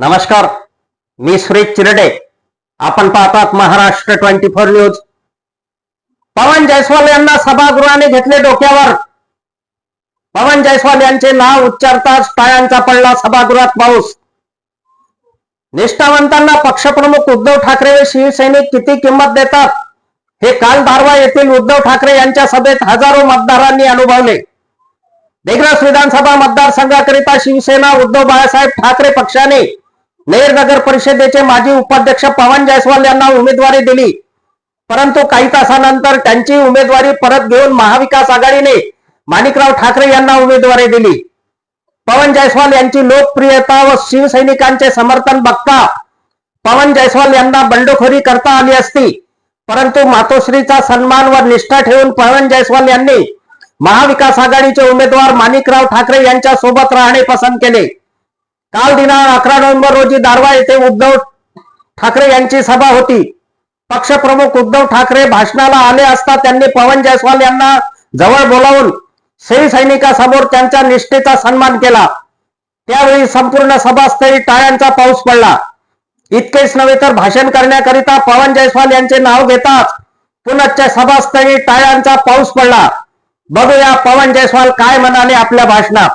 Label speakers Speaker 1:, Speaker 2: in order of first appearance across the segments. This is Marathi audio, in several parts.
Speaker 1: नमस्कार मी सुरेश चिरडे. आपण पाहतात Maharashtra twenty four news. Pawan Jaiswal यांना सभागृहाने घेतले डोक्यावर. पवन जयस्वाल यांचे नाव उच्चारताच टाळ्यांचा पडला सभागृहात पाऊस. निष्ठावंतांना पक्षप्रमुख उद्धव ठाकरे व शिवसैनिक किती किंमत देतात हे काल धारवा येथील उद्धव ठाकरे यांच्या सभेत हजारो मतदारांनी अनुभवले. दिग्रस विधानसभा मतदारसंघाकरिता शिवसेना उद्धव बाळासाहेब ठाकरे पक्षाने नेर नगर परिषदेचे माजी उपाध्यक्ष पवन जायस्वाल यांना उमेदवारी दिली. परंतु काही तासानंतर त्यांची उमेदवारी परत घेऊन महाविकास आघाडीने माणिकराव ठाकरे यांना उमेदवारी दिली. पवन जायस्वाल यांची लोकप्रियता व शिवसैनिकांचे समर्थन बघता पवन जायस्वाल यांना बंडखोरी करता आली असती. परंतु मातोश्रीचा सन्मान व निष्ठा ठेवून पवन जायस्वाल यांनी महाविकास आघाडीचे उमेदवार माणिकराव ठाकरे यांच्या सोबत राहणे पसंत केले. काल दिनांक अकरा नोव्हेंबर रोजी दारवा येथे उद्धव ठाकरे यांची सभा होती. पक्षप्रमुख उद्धव ठाकरे भाषणाला आले असता त्यांनी पवन जयस्वाल यांना जवळ बोलावून सैनिकासमोर त्यांच्या निष्ठेचा सन्मान केला. त्यावेळी संपूर्ण सभास्थळी टाळ्यांचा पाऊस पडला. इतकेच नव्हे तर भाषण करण्याकरिता पवन जयस्वाल यांचे नाव घेताच पुनश्च सभास्थळी टाळ्यांचा पाऊस पडला. बघूया पवन जयस्वाल काय म्हणाले आपल्या भाषणात.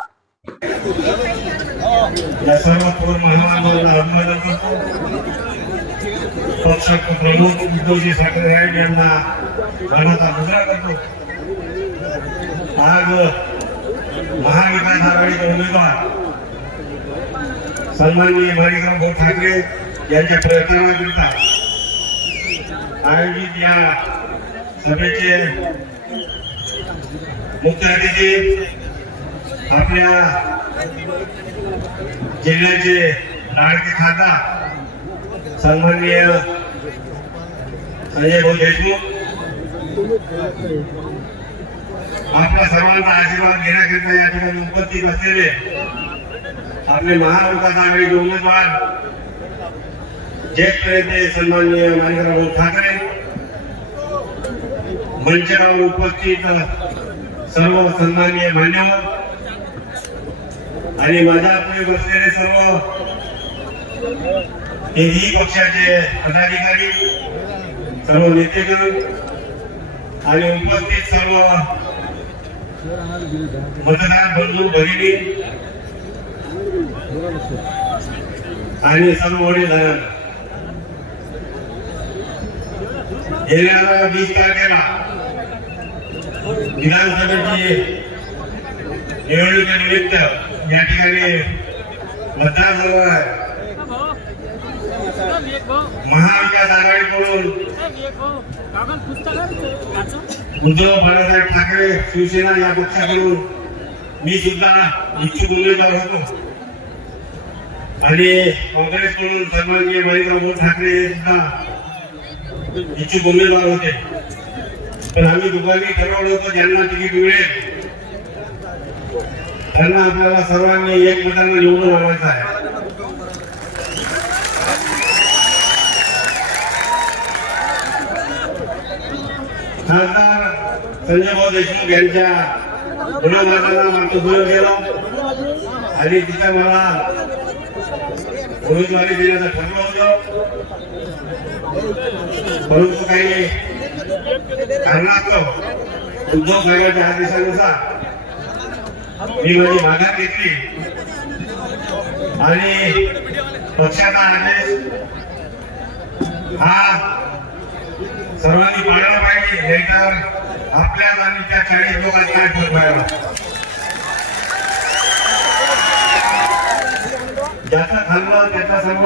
Speaker 2: या सर्व थोर महामानवांना अभिवादन करतो पक्ष प्रमुख उद्धवजी ठाकरे साहेब यांना मनाचा मुद्रा करतो. आज महाविकास आघाडीचे उमेदवार सन्माननीय माणिकराव भाऊ ठाकरे यांच्या प्रयत्नाकरिता आयोजित या सभेचे मुख्य अतिथी आपल्या जिल्ह्याचे लाडके खासदार सन्माननीय संजय भाऊ देशमुख आपल्या सर्वांचा आशीर्वाद घेण्याकरिता या ठिकाणी उपस्थित असलेले आपले महाविकास आघाडीचे उमेदवार ज्येष्ठ नेते सन्माननीय माणिकराव भाऊ ठाकरे मंचावर उपस्थित सर्व सन्माननीय मान्यवर आणि माझ्या पुढे बसलेले सर्व तेही पक्षाचे पदाधिकारी सर्व नेतेगण आणि उपस्थित सर्व मतदार बंधू भगिनी आणि सर्व वडीलधाऱ्यांना. गेल्या वीस तारखेला विधानसभेची निवडणुकीनिमित्त या ठिकाणी मतदान झालं आहे. महाविकास आघाडीकडून उद्धव बाळासाहेब ठाकरे शिवसेना या पक्षाकडून मी सुद्धा इच्छुक उमेदवार होतो. आणि काँग्रेसकडून सन्माननीय माणिकराव ठाकरे हे सुद्धा इच्छुक उमेदवार होते. पण आम्ही दोघांनी ठरवलं होतं ज्यांना तिकीट मिळेल त्यांना आपल्याला सर्वांनी एक निवडून आणायचं आहे. खासदार संजय भाऊ देशमुख यांच्या मुलामातांना मातृभूमी गेलो. आणि तिथे मला उमेदवारी देण्याचं ठरलं होतं. परंतु काही कारणास्तव उद्धव साहेबांच्या आदेशानुसार मी माझी माघार घेतली आणि पक्षाचा आदेश हा सर्वांनी पाळला पाहिजे नाहीतर आपल्याच आणि त्या चाळीस लोकांना काय फरक पडायला? ज्याचं खाल्लं त्याचा सर्व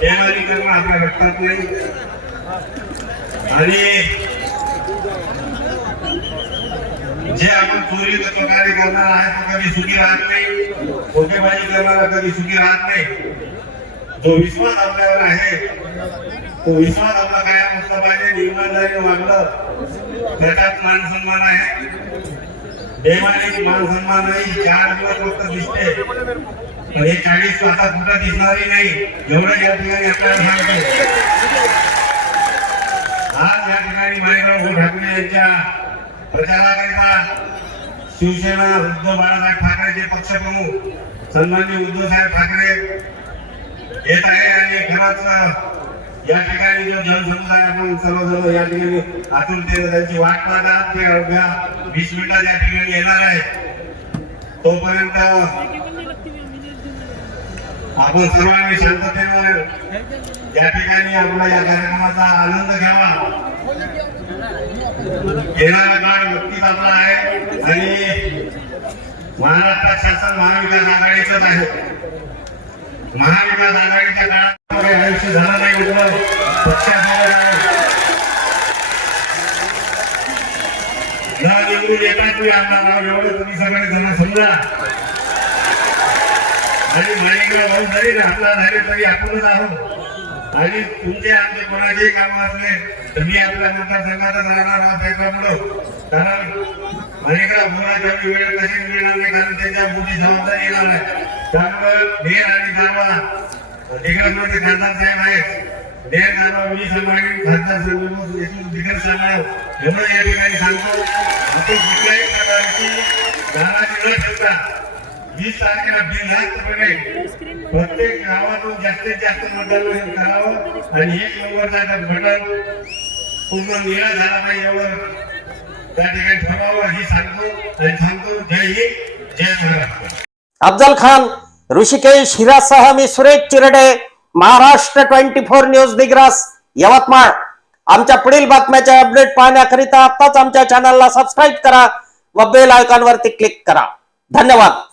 Speaker 2: बेमारी करणं आपल्या रक्तात नाही. आणि जे आपण चोरी तत्वकारी करणार आहे तो कधी सुखी राहत नाही. खोटेबाजी करणारा कधी सुखी राहत नाही. जो विश्वास आपल्यावर आहे तो विश्वास आपला कायम असला पाहिजे इमानदारीने वागलं त्याच्यात मान सन्मान आहे. बेमानी मान सन्मान नाही चार दिवस फक्त दिसते. पण हे चाळीस आता कुठं दिसणारही नाही. एवढं या ठिकाणी आपल्याला सांगतो आज या ठिकाणी माणिकराव ठाकरे यांच्या प्रचाराकरिता शिवसेना उद्धव बाळासाहेब ठाकरेचे पक्षप्रमुख सन्माननीय उद्धव साहेब ठाकरे येत आहे आणि खरंच या ठिकाणी जो जनसमुदाय आपण सर्वजण या ठिकाणी आतुरतेने त्यांची वाट पाहतात ते अवघ्या वीस मिनिटात या ठिकाणी येणार आहे. तोपर्यंत आपण सर्वांनी शांततेने या ठिकाणी आपला या कार्यक्रमाचा आनंद घ्यावा. येणारा काळ नक्कीच आपला आहे आणि महाराष्ट्र शासन महाविकास आघाडीचंच आहे. महाविकास आघाडीच्या काळात काही आयुष्य झालं नाही म्हटलं पक्षासोबत निवडून येतात तुम्ही आमदार एवढं तुम्ही सगळे जण समजा. आणि माणिकराव भाऊ जरी आपला झाले तरी आपणच आहोत. आणि तुमचे आमचे कोणाचेही काम असले तर मी आपल्या मतदारसंघातच राहणार आहोत त्याच्यामुळं कारण माणिकराव भाऊला वेळ कशी मिळणार नाही कारण त्यांच्या मोठी जबाबदारी येणार आहे. त्यामुळं नेर आणि गारवा दिग्रजमध्ये खासदार साहेब आहेत. नेर गारवा मी सांभाळीन खासदार साहेब येथून दिग्रज सांभाळ एवढं या ठिकाणी सांगतो. आपण कुठल्याही प्रकारची गावाची न ठेवता वीस तारखेला बिल बिनधास्तपणे प्रत्येक गावातून जास्तीत जास्त मतदान करावं आणि एक नंबरचा घटक पूर्ण निळा झाला नाही यावर त्या ठिकाणी ठरवावं ही सांगतो आणि सांगतो जय हिंद जय महाराष्ट्र.
Speaker 1: अफजल खान ऋषिकेश हिरासह मी Suresh Chirde Maharashtra twenty four news Digras Yavatmal. आमच्या पुढील बातम्याचे अपडेट पाहण्याकरिता आताच आमच्या चॅनलला सबस्क्राईब करा व बेल आयकॉनवरती क्लिक करा. धन्यवाद.